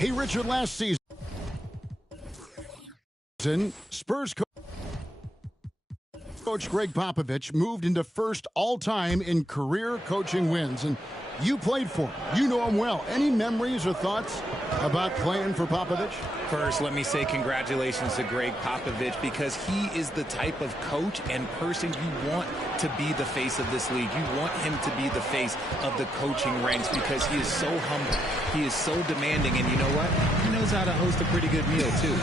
Hey, Richard, last season, Spurs coach Greg Popovich moved into first all-time in career coaching wins, and you played for him. You know him well. Any memories or thoughts about playing for Popovich? First, let me say congratulations to Greg Popovich, because he is the type of coach and person you want to be the face of this league. You want him to be the face of the coaching ranks, because he is so humble. He is so demanding, and you know what? He knows how to host a pretty good meal, too.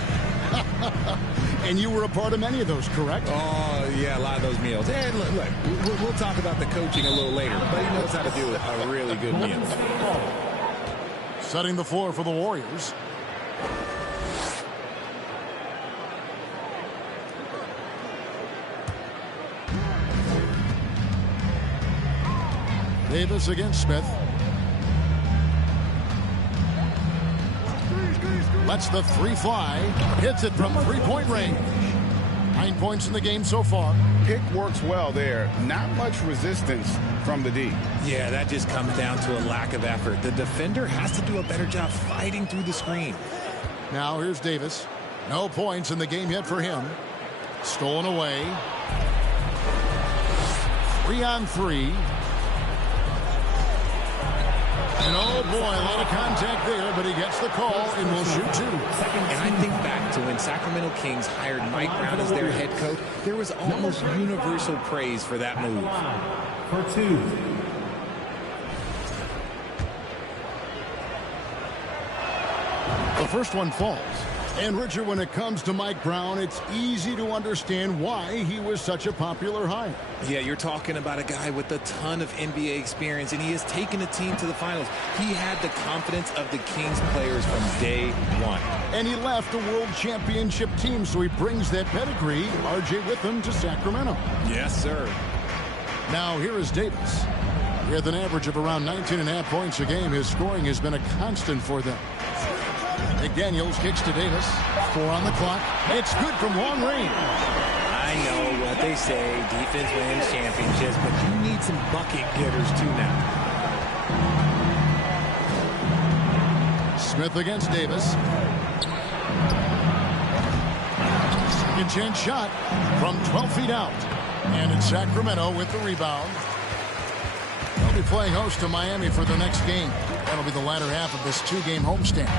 And you were a part of many of those, correct? Oh, yeah, a lot of those meals. And look, we'll talk about the coaching a little later, but he knows how to do a really good meal. Setting the floor for the Warriors. Davis against Smith. Lets the three fly. Hits it from three-point range. 9 points in the game so far. Pick works well there. Not much resistance from the D. Yeah, that just comes down to a lack of effort. The defender has to do a better job fighting through the screen. Now here's Davis. No points in the game yet for him. Stolen away. 3-on-3. And oh boy, a lot of contact there, but he gets the call and will shoot two. And I think back to when Sacramento Kings hired Mike Brown as their head coach, there was almost universal praise for that move. For two. The first one falls. And Richard, when it comes to Mike Brown, it's easy to understand why he was such a popular hire. Yeah, you're talking about a guy with a ton of NBA experience, and he has taken a team to the finals. He had the confidence of the Kings players from day one. And he left a world championship team, so he brings that pedigree, RJ, with him to Sacramento. Yes, sir. Now here is Davis. With an average of around 19.5 points a game, his scoring has been a constant for them. McDaniels kicks to Davis. 4 on the clock. It's good from long range. I know what they say, defense wins championships, but you need some bucket getters too now. Smith against Davis. Second chance shot from 12 feet out. And it's Sacramento with the rebound. They'll be playing host to Miami for the next game. That'll be the latter half of this two-game homestand.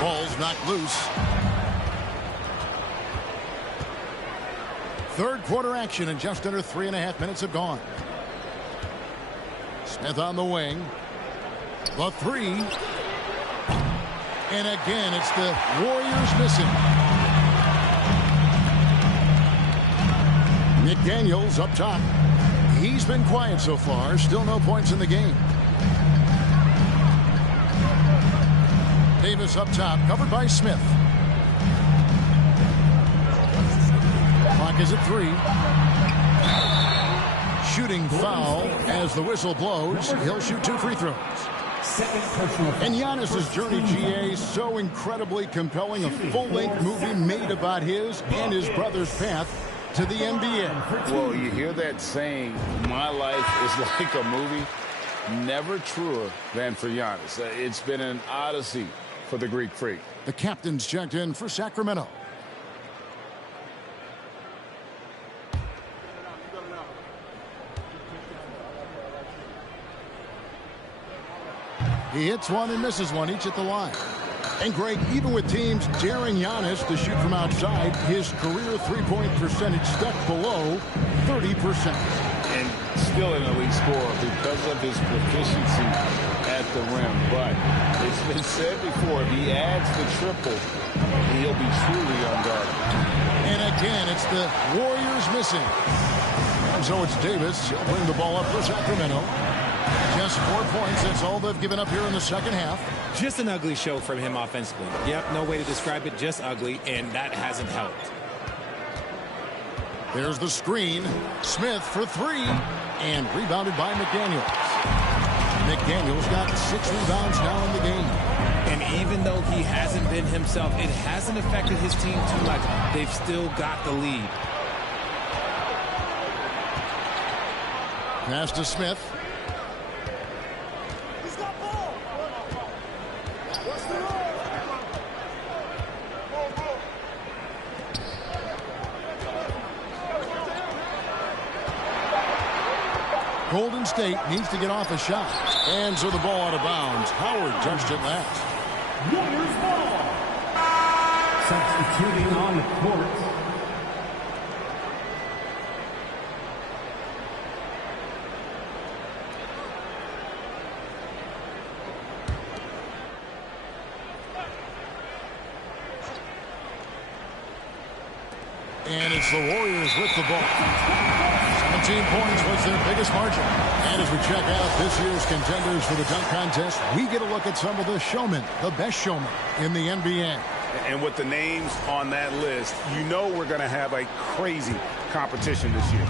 Ball's knocked loose. Third quarter action, and just under 3.5 minutes have gone. Smith on the wing. The three. And again, it's the Warriors missing. McDaniels up top. He's been quiet so far. Still no points in the game. Davis up top, covered by Smith. Clock is at 3. Shooting foul as the whistle blows. He'll shoot 2 free throws. And Giannis's journey, GA, so incredibly compelling. A full-length movie made about his and his brother's path to the NBA. Well, you hear that saying, my life is like a movie. Never truer than for Giannis. It's been an odyssey for the Greek freak. The captain's checked in for Sacramento. He hits one and misses one, each at the line. And Greg, even with teams daring Giannis to shoot from outside, his career three-point percentage stuck below 30%. And still an elite scorer because of his proficiency at the rim. But it's been said before, if he adds the triple, he'll be truly unguarded. And again, it's the Warriors missing. And so it's Davis. He'll bring the ball up for Sacramento. Just 4 points. That's all they've given up here in the second half. Just an ugly show from him offensively. Yep, no way to describe it, just ugly, and that hasn't helped. There's the screen. Smith for 3, and rebounded by McDaniels. McDaniels got 6 rebounds now in the game. And even though he hasn't been himself, it hasn't affected his team too much. They've still got the lead. Pass to Smith. Golden State needs to get off a shot. And so the ball out of bounds. Howard touched it last. Warriors ball. Substituting on the court. And it's the Warriors with the ball. 17 points was their biggest margin. And as we check out this year's contenders for the dunk contest, we get a look at some of the showmen, the best showmen in the NBA. And with the names on that list, you know we're going to have a crazy competition this year.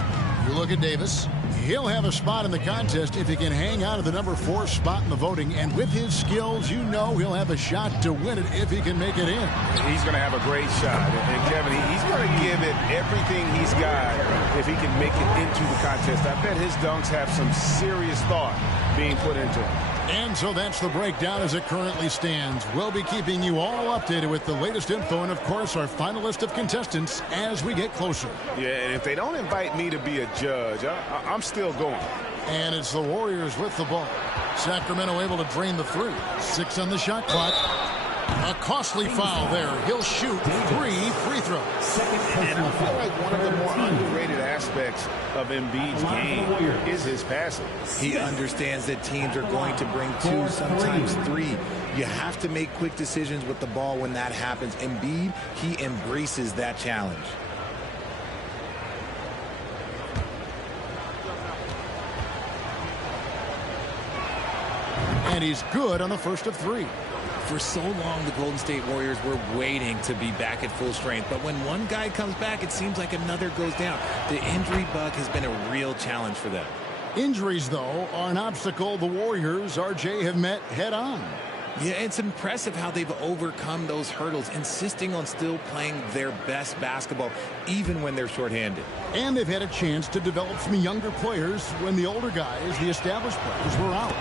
You look at Davis. He'll have a spot in the contest if he can hang out at the number 4 spot in the voting. And with his skills, you know he'll have a shot to win it if he can make it in. He's going to have a great shot. And Kevin, he's going to give it everything he's got if he can make it into the contest. I bet his dunks have some serious thought being put into them. And so that's the breakdown as it currently stands. We'll be keeping you all updated with the latest info and, of course, our final list of contestants as we get closer. Yeah, and if they don't invite me to be a judge, I'm still going. And it's the Warriors with the ball. Sacramento able to drain the 3. 6 on the shot clock. A costly foul there. He'll shoot 3 free throws. And I feel like one of the more underrated aspects of Embiid's game is his passing. He understands that teams are going to bring 2, sometimes 3. You have to make quick decisions with the ball when that happens. Embiid, he embraces that challenge. And he's good on the first of 3. For so long, the Golden State Warriors were waiting to be back at full strength. But when one guy comes back, it seems like another goes down. The injury bug has been a real challenge for them. Injuries, though, are an obstacle the Warriors, RJ, have met head-on. Yeah, it's impressive how they've overcome those hurdles, insisting on still playing their best basketball, even when they're shorthanded. And they've had a chance to develop some younger players when the older guys, the established players, were out.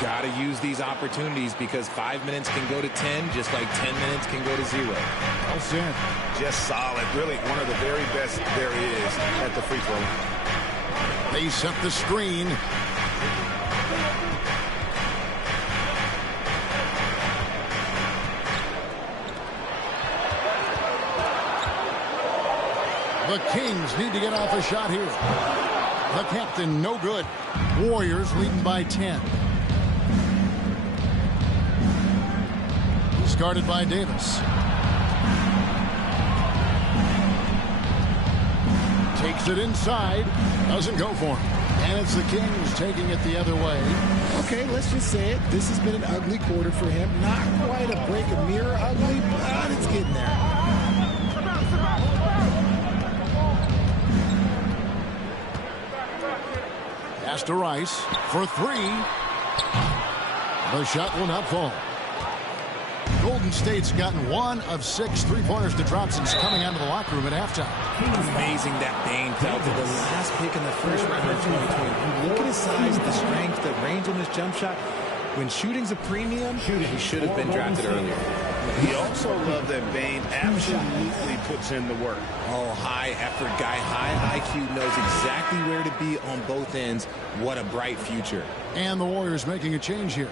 Got to use these opportunities because 5 minutes can go to 10, just like 10 minutes can go to 0. Well said. Just solid. Really one of the very best there is at the free throw line. They set the screen. The Kings need to get off a shot here. The captain, no good. Warriors leading by 10. Guarded by Davis. Takes it inside. Doesn't go for him. And it's the Kings taking it the other way. Okay, let's just say it. This has been an ugly quarter for him. Not quite a break a mirror ugly, but it's getting there. Pass to Rice for 3. The shot will not fall. Golden State's gotten 1 of 6 3-pointers to drop since coming out of the locker room at halftime. Amazing that Bane fell to the last pick in the first round of 2020. Look at his size, the strength, the range on his jump shot. When shooting's a premium, he should have been drafted earlier. He also loved that Bane absolutely puts in the work. Oh, high effort guy, high IQ, knows exactly where to be on both ends. What a bright future. And the Warriors making a change here.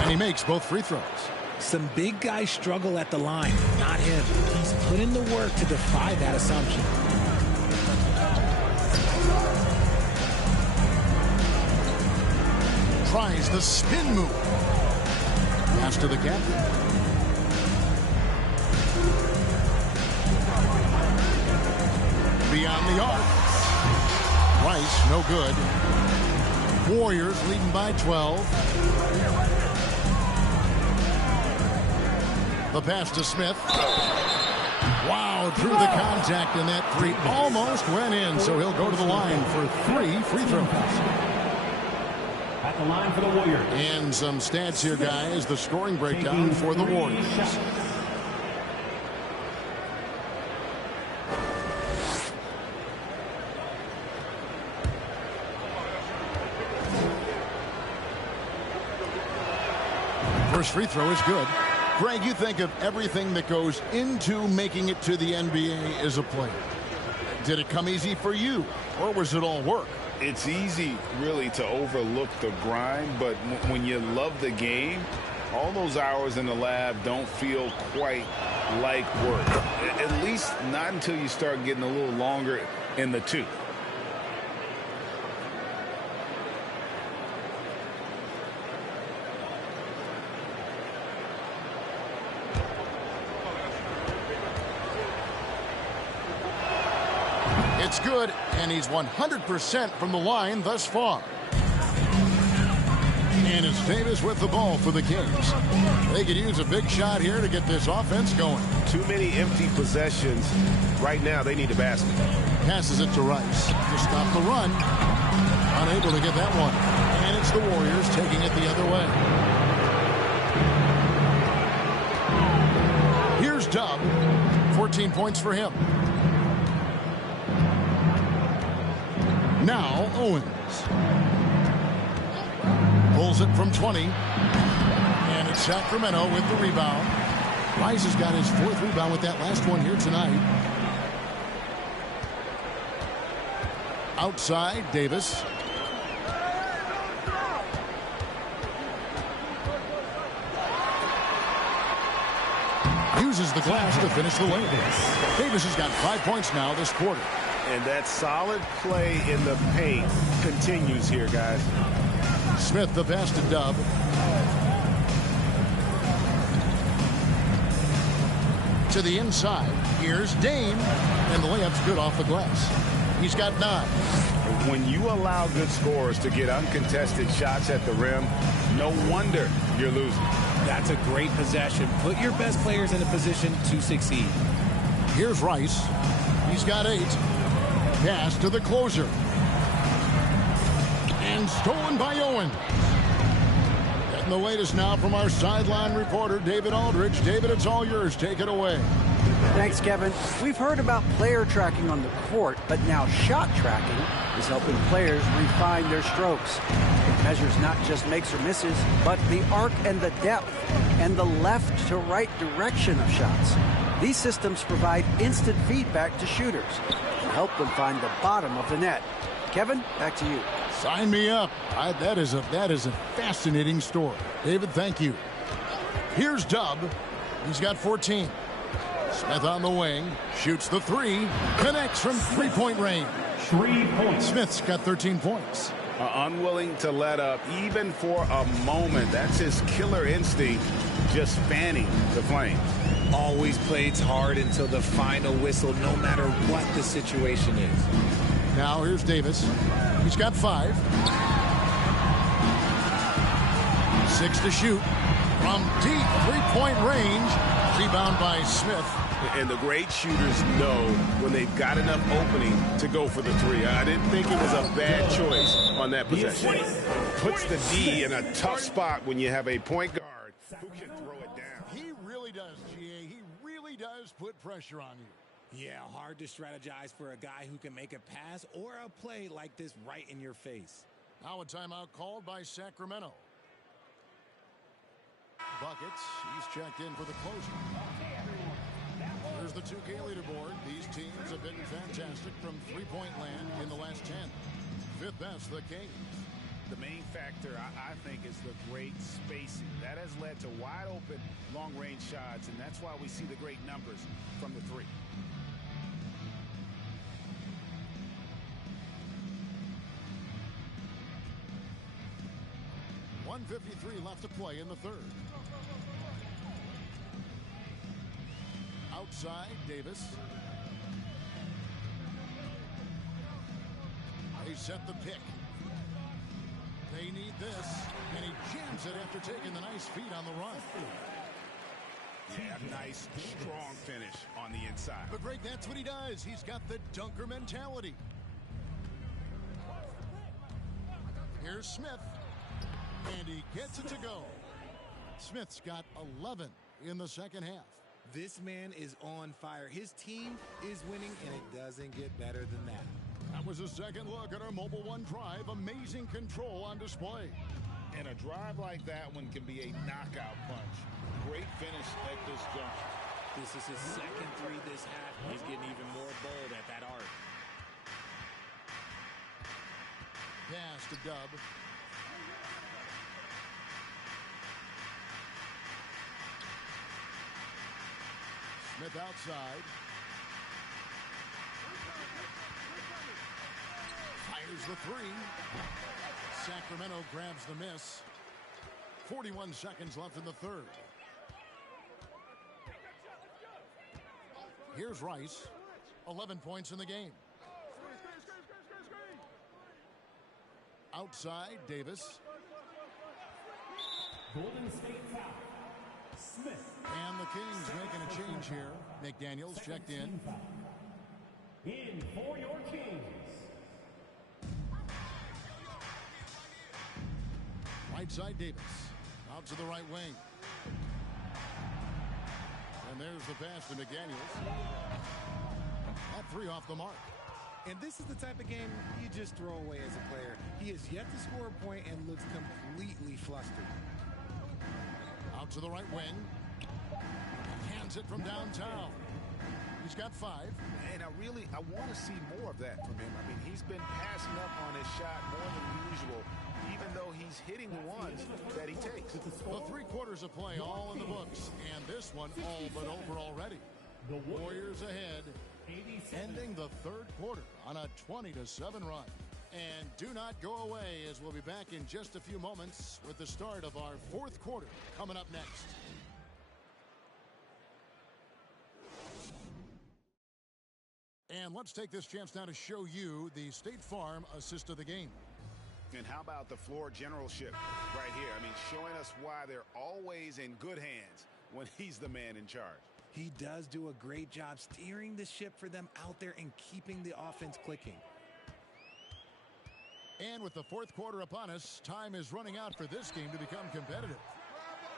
And he makes both free throws. Some big guys struggle at the line. Not him. He's put in the work to defy that assumption. Tries the spin move. Pass to the captain. Beyond the arc. Rice, no good. Warriors leading by 12. The pass to Smith. Wow, drew the contact, and that 3 almost went in, so he'll go to the line for 3 free throws. at the line for the Warriors. And some stats here, guys. The scoring breakdown for the Warriors. First free throw is good. Greg, you think of everything that goes into making it to the NBA as a player. Did it come easy for you, or was it all work? It's easy, really, to overlook the grind, but when you love the game, all those hours in the lab don't feel quite like work. At least not until you start getting a little longer in the tooth. It's good, and he's 100% from the line thus far. And it's Davis with the ball for the Kings. They could use a big shot here to get this offense going. Too many empty possessions. Right now, they need a basket. Passes it to Rice to stop the run. Unable to get that one. And it's the Warriors taking it the other way. Here's Dub. 14 points for him. Now Owens. Pulls it from 20. And it's Sacramento with the rebound. Rice has got his 4th rebound with that last one here tonight. Outside, Davis. Uses the glass to finish the lane. Davis has got 5 points now this quarter. And that solid play in the paint continues here, guys. Smith the pass to Dub. To the inside. Here's Dame. And the layup's good off the glass. He's got 9. When you allow good scorers to get uncontested shots at the rim, no wonder you're losing. That's a great possession. Put your best players in a position to succeed. Here's Rice. He's got 8. Pass to the closer. And stolen by Owen. Getting the latest now from our sideline reporter, David Aldridge. David, it's all yours. Take it away. Thanks, Kevin. We've heard about player tracking on the court, but now shot tracking is helping players refine their strokes. It measures not just makes or misses, but the arc and the depth and the left to right direction of shots. These systems provide instant feedback to shooters and help them find the bottom of the net. Kevin, back to you. Sign me up. That is a fascinating story. David, thank you. Here's Dub. He's got 14. Smith on the wing. Shoots the 3. Connects from three-point range. 3 points. Smith's got 13 points. Unwilling to let up even for a moment. That's his killer instinct, just fanning the flames. Always plays hard until the final whistle, no matter what the situation is. Now here's Davis. He's got 5. 6 to shoot. From deep three-point range. Rebound by Smith. And the great shooters know when they've got enough opening to go for the 3. I didn't think it was a bad choice on that possession. Puts the D in a tough spot when you have a point guard who can throw it down. He really does, GA. He really does put pressure on you. Yeah, hard to strategize for a guy who can make a pass or a play like this right in your face. Now a timeout called by Sacramento. Buckets. He's checked in for the closer. Here's the 2K leaderboard. These teams have been fantastic from three-point land in the last 10. 5th best, the Kings. The main factor, I think, is the great spacing. That has led to wide-open, long-range shots, and that's why we see the great numbers from the 3. .153 left to play in the 3rd. Outside, Davis. They set the pick. They need this, and he jams it after taking the nice feed on the run. Yeah, nice, strong finish on the inside. But Greg, that's what he does. He's got the dunker mentality. Here's Smith. And he gets it to go. Smith's got 11 in the second half. This man is on fire. His team is winning, and it doesn't get better than that. That was a second look at our Mobile One drive. Amazing control on display. And a drive like that one can be a knockout punch. Great finish at this juncture. This is his second three this half. He's getting even more bold at that arc. Pass to Dub. Smith outside. Fires the three. Sacramento grabs the miss. 41 seconds left in the third. Here's Rice. 11 points in the game. Outside, Davis. Golden State foul. Smith. And the Kings making a change here. McDaniels checked in. In for your Kings. Right side, Davis. Out to the right wing. And there's the pass to McDaniels. That three off the mark. And this is the type of game you just throw away as a player. He has yet to score a point and looks completely flustered. Out to the right wing. Hands it from downtown. He's got 5. And I want to see more of that from him. I mean, he's been passing up on his shot more than usual, even though he's hitting the ones that he takes. The 3 quarters of play all in the books, and this one all but over already. The Warriors ahead, ending the third quarter on a 20-7 run. And do not go away, as we'll be back in just a few moments with the start of our fourth quarter coming up next. And let's take this chance now to show you the State Farm assist of the game. And how about the floor generalship right here? I mean, showing us why they're always in good hands when he's the man in charge. He does do a great job steering the ship for them out there and keeping the offense clicking. And with the fourth quarter upon us, time is running out for this game to become competitive.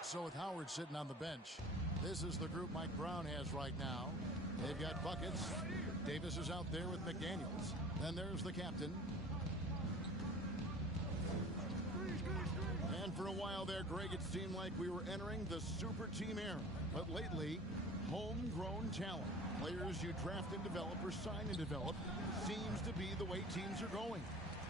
So with Howard sitting on the bench, this is the group Mike Brown has right now. They've got buckets. Davis is out there with McDaniels. Then there's the captain. And for a while there, Greg, it seemed like we were entering the super team era. But lately, homegrown talent, players you draft and develop or sign and develop, seems to be the way teams are going.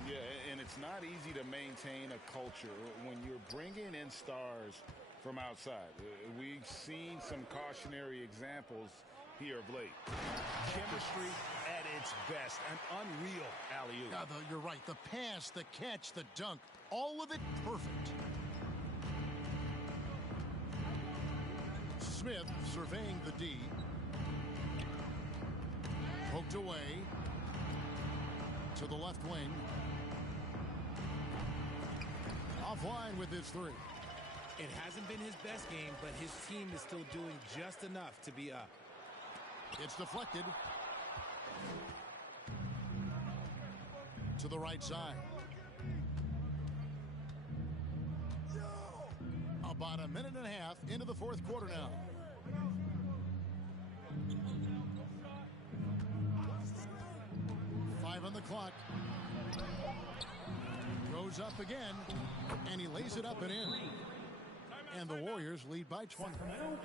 Yeah, and it's not easy to maintain a culture when you're bringing in stars from outside. We've seen some cautionary examples here of late. Chemistry at its best. An unreal alley-oop. Yeah, you're right. The pass, the catch, the dunk, all of it perfect. Smith surveying the D. Poked away to the left wing. Offline with his 3. It hasn't been his best game, but his team is still doing just enough to be up. It's deflected to the right side. About a minute and a half into the fourth quarter now. Five on the clock. Goes up again, and he lays it up and in. And the Warriors lead by 20.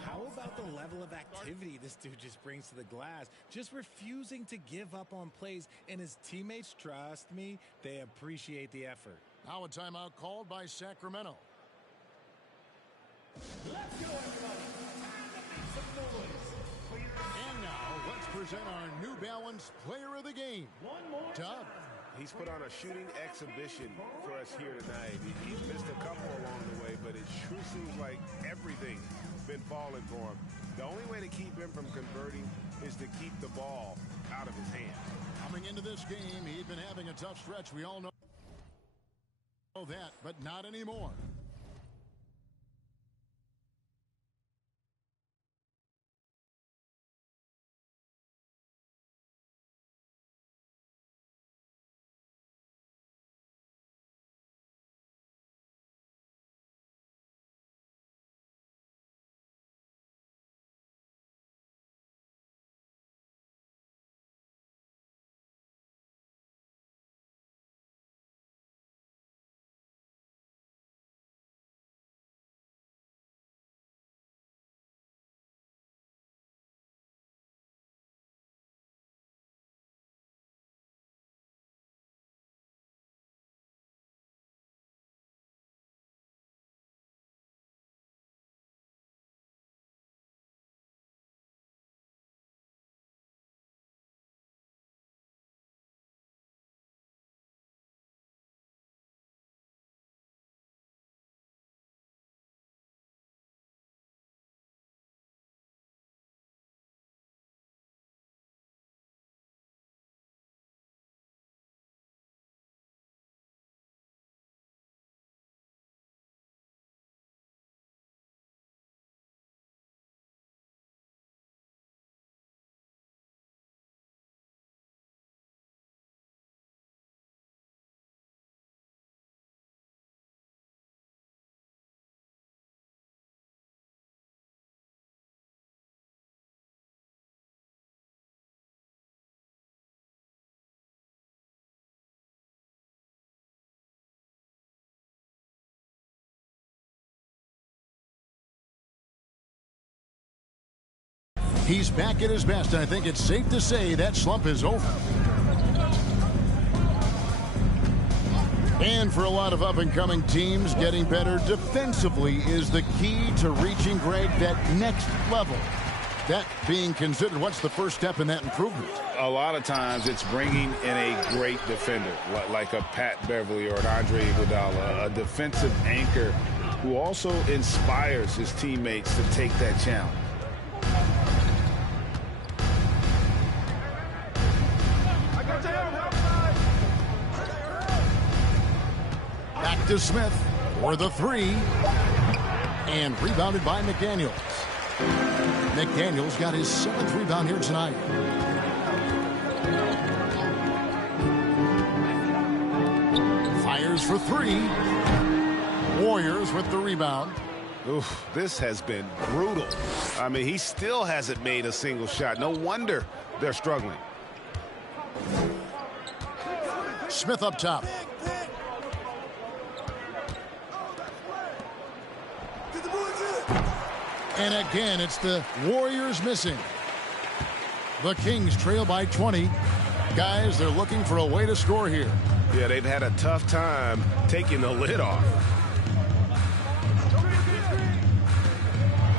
How about the level of activity this dude just brings to the glass? Just refusing to give up on plays, and his teammates, trust me, they appreciate the effort. Now a timeout called by Sacramento. Let's go, everybody. Time to make some noise. And now let's present our New Balance Player of the Game. One more. Dub. He's put on a shooting exhibition for us here tonight. He's missed a couple along the way, but it sure seems like everything's been falling for him. The only way to keep him from converting is to keep the ball out of his hand. Coming into this game, he'd been having a tough stretch. We all know that, but not anymore. He's back at his best, and I think it's safe to say that slump is over. And for a lot of up-and-coming teams, getting better defensively is the key to reaching, Greg, that next level. That being considered, what's the first step in that improvement? A lot of times it's bringing in a great defender, like a Pat Beverly or an Andre Iguodala, a defensive anchor who also inspires his teammates to take that challenge. Back to Smith for the three. And rebounded by McDaniels. McDaniels got his 7th rebound here tonight. Fires for three. Warriors with the rebound. Oof, this has been brutal. I mean, he still hasn't made a single shot. No wonder they're struggling. Smith up top. And again, it's the Warriors missing. The Kings trail by 20. Guys, they're looking for a way to score here. Yeah, they've had a tough time taking the lid off.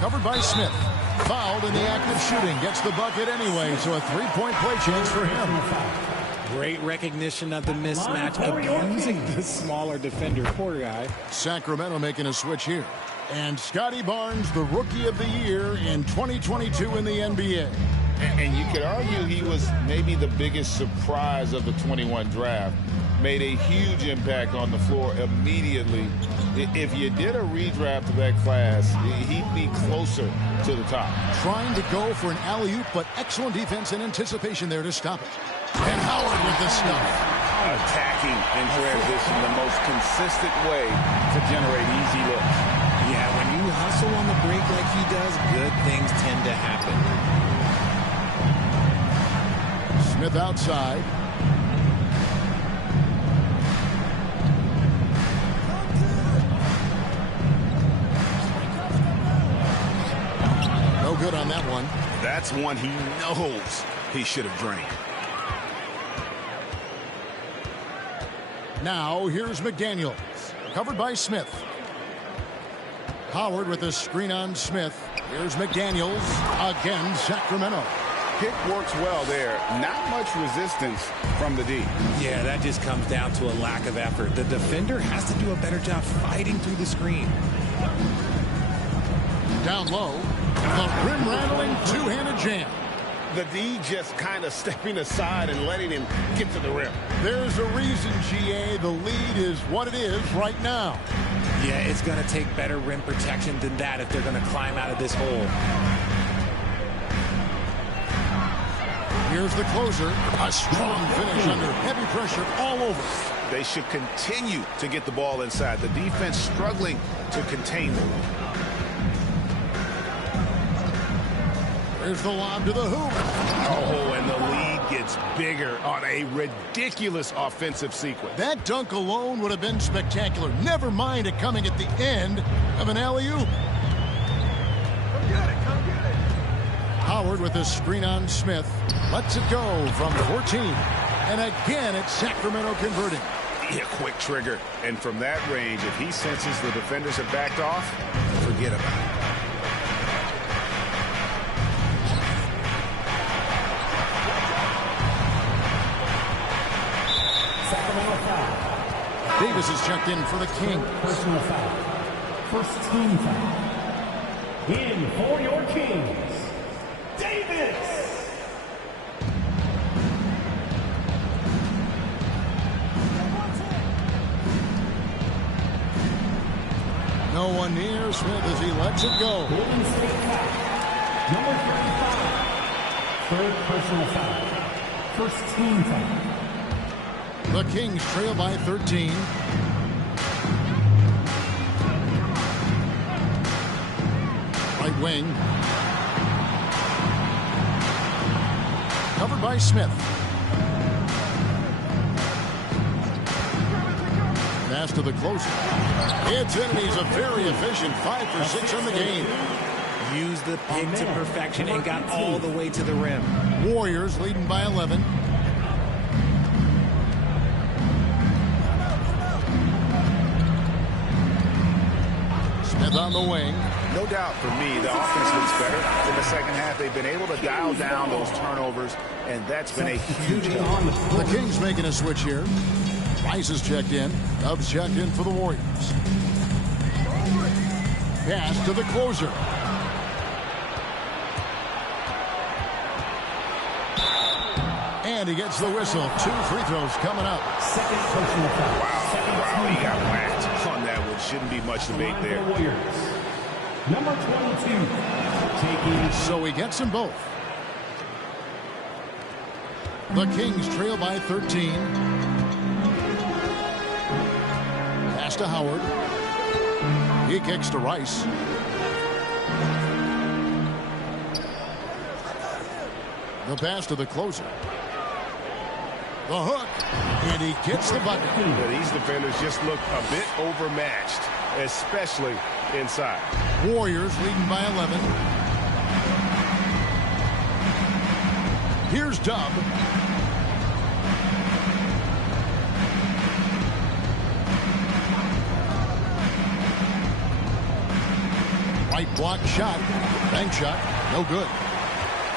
Covered by Smith. Fouled in the act of shooting. Gets the bucket anyway, so a three-point play chance for him. Great recognition of the mismatch, abusing the smaller defender. Poor guy. Sacramento making a switch here. And Scotty Barnes, the Rookie of the Year in 2022 in the NBA. And you could argue he was maybe the biggest surprise of the 21 draft. Made a huge impact on the floor immediately. If you did a redraft of that class, he'd be closer to the top. Trying to go for an alley-oop, but excellent defense and anticipation there to stop it. And Howard with the stuff. Attacking in transition, the most consistent way to generate easy looks. Yeah, when you hustle on the break like he does, good things tend to happen. Smith outside. No good on that one. That's one he knows he should have drained. Now here's McDaniels. Covered by Smith. Howard with a screen on Smith. Here's McDaniels. Again, Sacramento. Pick works well there. Not much resistance from the D. Yeah, that just comes down to a lack of effort. The defender has to do a better job fighting through the screen. Down low. The rim-rattling two-handed jam. The D just kind of stepping aside and letting him get to the rim. There's a reason, GA, the lead is what it is right now. Yeah, it's going to take better rim protection than that if they're going to climb out of this hole. Here's the closer. A strong finish under heavy pressure all over. They should continue to get the ball inside. The defense struggling to contain them. There's the lob to the hoop. Oh, and the lead gets bigger on a ridiculous offensive sequence. That dunk alone would have been spectacular. Never mind it coming at the end of an alley-oop. Come get it, come get it. Howard with a screen on Smith. Lets it go from 14. And again, it's Sacramento converting. Yeah, quick trigger. And from that range, if he senses the defenders have backed off, forget about it. Davis is checked in for the Kings. Personal foul. First team foul. In for your Kings, Davis. No one near Smith as he lets it go. Golden State foul. Number 35. Third personal foul. First team foul. The Kings trail by 13. Right wing. Covered by Smith. Pass to the closer. It's in, and he's a very efficient 5 for 6 on the game. used the pick to perfection and got all the way to the rim. Warriors leading by 11. Smith on the wing. No doubt for me, the offense looks better. In the second half, they've been able to dial down those turnovers, and that's been a huge help. The Kings making a switch here. Rice is checked in. Dubs checked in for the Warriors. Pass to the closer. And he gets the whistle. 2 free throws coming up. Second personal foul. Wow, he got whacked on that one. Shouldn't be much debate there. Warriors. Number 22, taking. So he gets them both. The Kings trail by 13. Pass to Howard. He kicks to Rice. The pass to the closer. The hook. And he gets the bucket. But these defenders just look a bit overmatched, especially inside. Warriors leading by 11. Here's Dub. Right block shot. Bank shot. No good.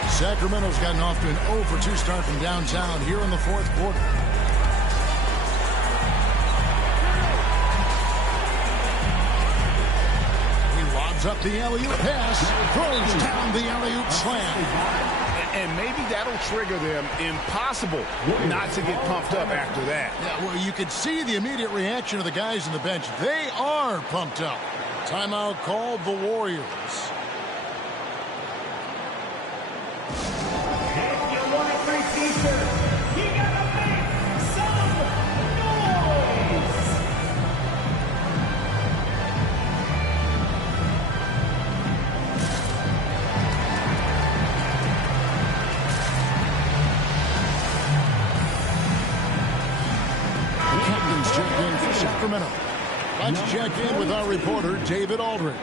Sacramento's gotten off to an 0 for 2 start from downtown here in the 4th quarter. He lobs up the alley-oop pass. Throws down the alley-oop slam. And maybe that'll trigger them. Impossible not to get pumped up after that. Yeah, well, you could see the immediate reaction of the guys on the bench. They are pumped up. Timeout called the Warriors. If you want a free t-shirt, you gotta make some noise. Captain's checked in for Sacramento. Let's check in with our reporter, David Aldridge.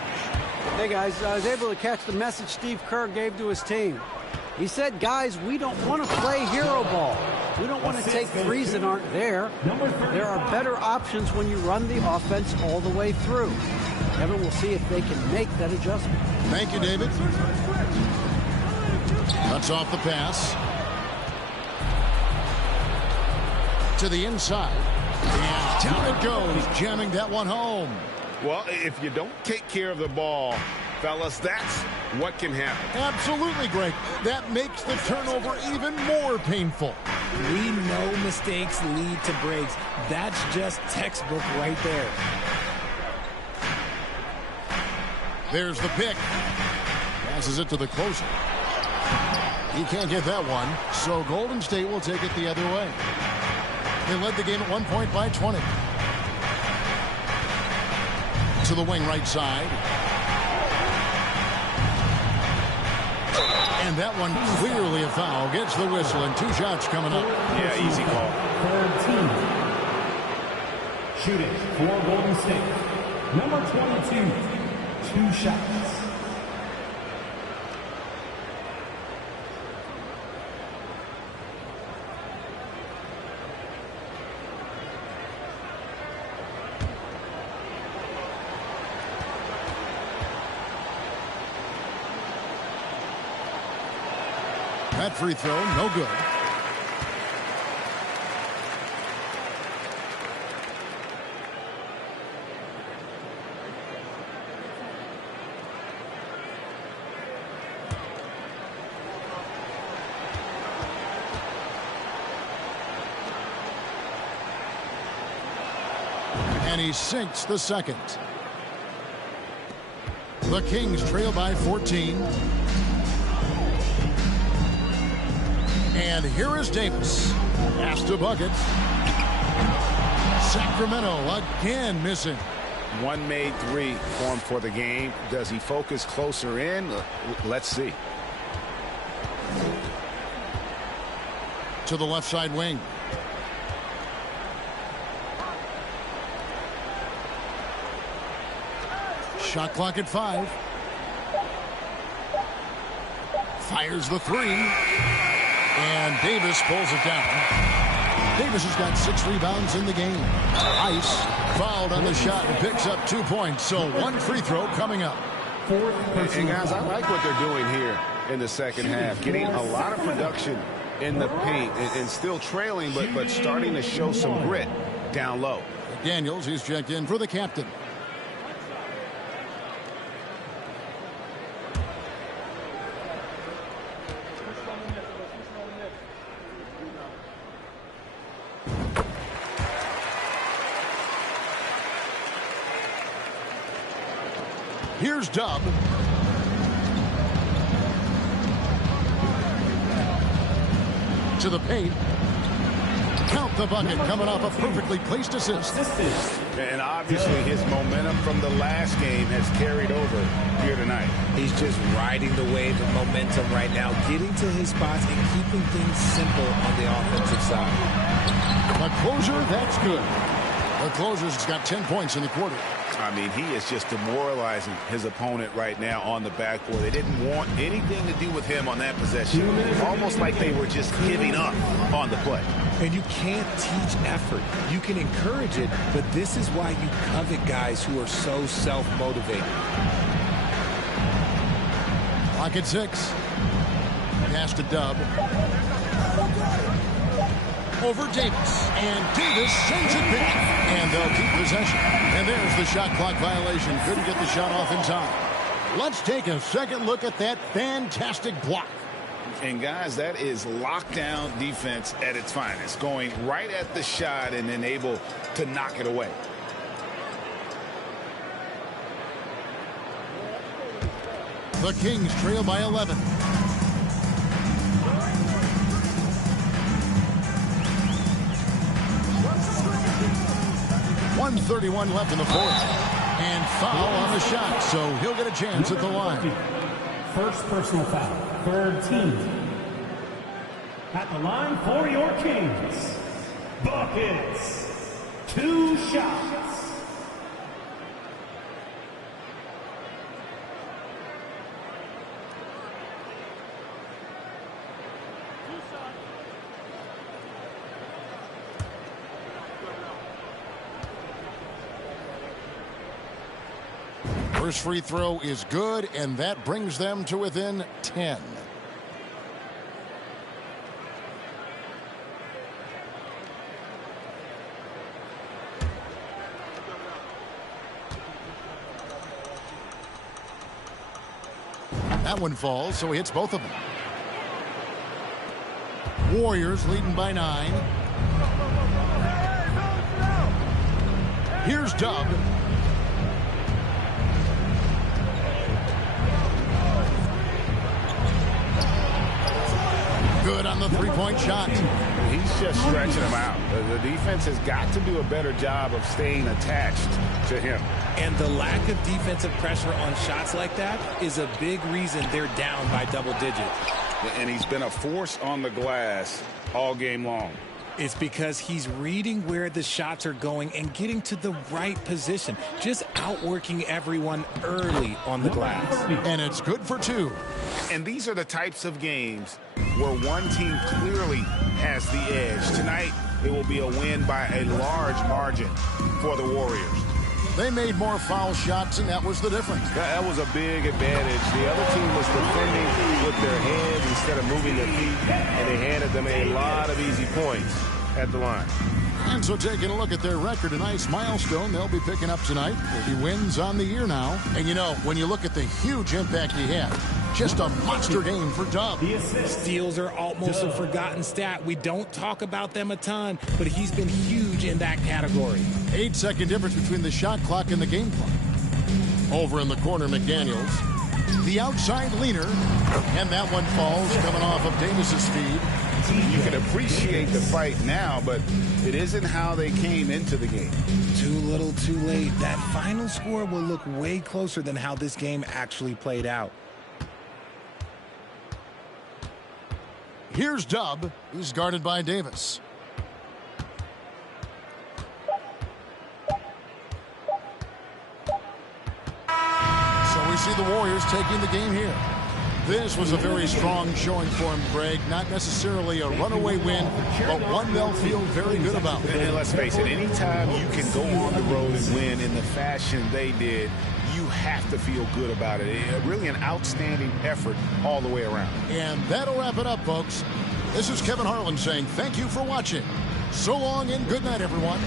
Hey, guys, I was able to catch the message Steve Kerr gave to his team. He said, guys, we don't want to play hero ball. We don't want to take threes that aren't there. There are better options when you run the offense all the way through. Kevin will see if they can make that adjustment. Thank you, David. Cuts off the pass. To the inside. And down it goes, jamming that one home. Well, if you don't take care of the ball, fellas, that's what can happen. Absolutely, Greg. That makes the turnover even more painful. We know mistakes lead to breaks. That's just textbook right there. There's the pick. Passes it to the closer. He can't get that one, so Golden State will take it the other way. They led the game at 1 point by 20. To the wing right side. And that one clearly a foul. Gets the whistle and 2 shots coming up. Yeah, easy call. Third team. Shooting for Golden State. Number 22, 2 shots. That free throw, no good. And he sinks the second. The Kings trail by 14. And here is Davis. Pass to bucket. Sacramento again missing. One made 3 for him for the game. Does he focus closer in? Let's see. To the left side wing. Shot clock at 5. Fires the three. And Davis pulls it down. Davis has got 6 rebounds in the game. Ice fouled on the shot and picks up 2 points. So 1 free throw coming up. And guys, I like what they're doing here in the second half. Getting a lot of production in the paint and still trailing, but starting to show some grit down low. Daniels, he's checked in for the captain. Here's Dub. To the paint. Count the bucket, coming off a perfectly placed assist. And obviously his momentum from the last game has carried over here tonight. He's just riding the wave of momentum right now, getting to his spots and keeping things simple on the offensive side. A closer, that's good. The closer's got 10 points in the quarter. I mean, he is just demoralizing his opponent right now on the backboard. They didn't want anything to do with him on that possession. Almost like they were just giving up on the play. And you can't teach effort. You can encourage it, but this is why you covet guys who are so self-motivated. Clock at 6. Pass to Dub. Over Davis. And Davis sends it back. And they'll keep possession. And there's the shot clock violation. Couldn't get the shot off in time. Let's take a second look at that fantastic block. And guys, that is lockdown defense at its finest. Going right at the shot and then able to knock it away. The Kings trail by 11. 1:31 left in the fourth. And foul on the shot, so he'll get a chance at the line. First personal foul, third team. At the line for your Kings, buckets, 2 shots. First free throw is good, and that brings them to within 10. That one falls, so he hits both of them. Warriors leading by 9. Here's Dub. Good on the three-point shot. He's just stretching him out. The defense has got to do a better job of staying attached to him. And the lack of defensive pressure on shots like that is a big reason they're down by double digits. And he's been a force on the glass all game long. It's because he's reading where the shots are going and getting to the right position, just outworking everyone early on the glass. And it's good for 2. And these are the types of games where one team clearly has the edge. Tonight, it will be a win by a large margin for the Warriors. They made more foul shots, and that was the difference. That was a big advantage. The other team was defending with their hands instead of moving their feet, and they handed them a lot of easy points at the line. And so taking a look at their record, a nice milestone they'll be picking up tonight. He wins on the year now. And, you know, when you look at the huge impact he had, just a monster game for Dub. Steals are almost a forgotten stat. We don't talk about them a ton, but he's been huge in that category. 8-second difference between the shot clock and the game clock. Over in the corner, McDaniels. The outside leaner. And that one falls coming off of Davis's feed. You can appreciate the fight now, but it isn't how they came into the game. Too little, too late. That final score will look way closer than how this game actually played out. Here's Dub. He's guarded by Davis. So we see the Warriors taking the game here. This was a very strong showing for him, Greg. Not necessarily a runaway win, but one they'll feel very good about. And let's face it, anytime you can go on the road and win in the fashion they did, you have to feel good about it. Really an outstanding effort all the way around. And that'll wrap it up, folks. This is Kevin Harlan saying thank you for watching. So long and good night, everyone.